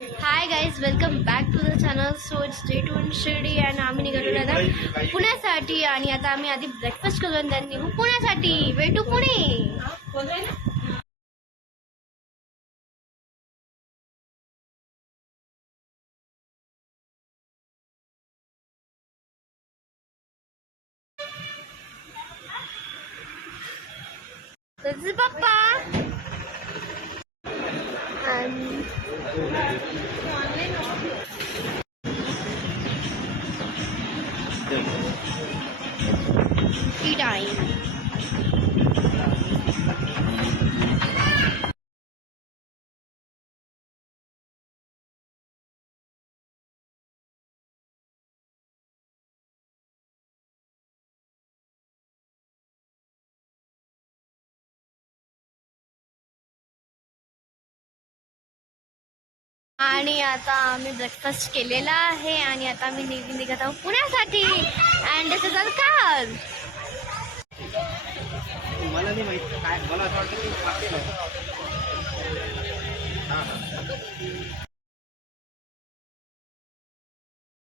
Hi guys, welcome back to the channel. So it's day 2 Shirdi आणि आम्ही निघालो आता पुण्यासाठी. आणि आता आम्ही आधी ब्रेकफास्ट करू आणि निघू पुण्यासाठी. Way to Pune. पप्पा आणि टी टाइम. आणि आता आम्ही ब्रेकफास्ट केलेला आहे आणि आता आम्ही निघत आहोत पुण्यासाठी. And this is our car. मला नाही माहिती काय मला असं वाटतं की